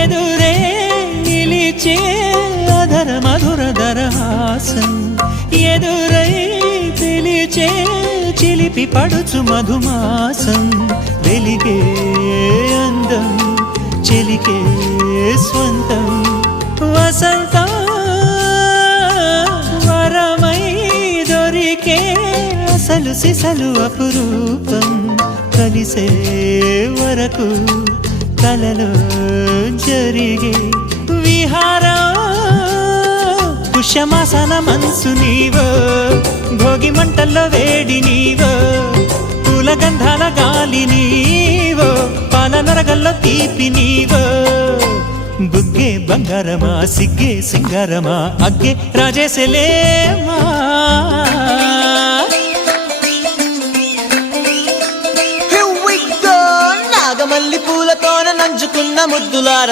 ఎదురే నిలిచే అధర మధుర దరహాసం ఎదురై పిలిచే చిలిపి పడుచు మధుమాసం వెలిగే అందం చెలికే స్వంతం వసంతం వరమై దొరికే అసలు సిసలు అపురూపం కలిసే వరకు కలలో జరిగే విహారం పుష్యమాసన మనసు నీవో భోగి మంటల్లో వేడి నీవో పూల గంధాల గాలి నీవో పాల నరగల్లో తీపి నీవో బుగ్గే బంగారమా సిగ్గే సింగారమా అగ్గే రాజేసలేమా నాగమల్లి పూలతోన నంచుకున్న ముద్దులార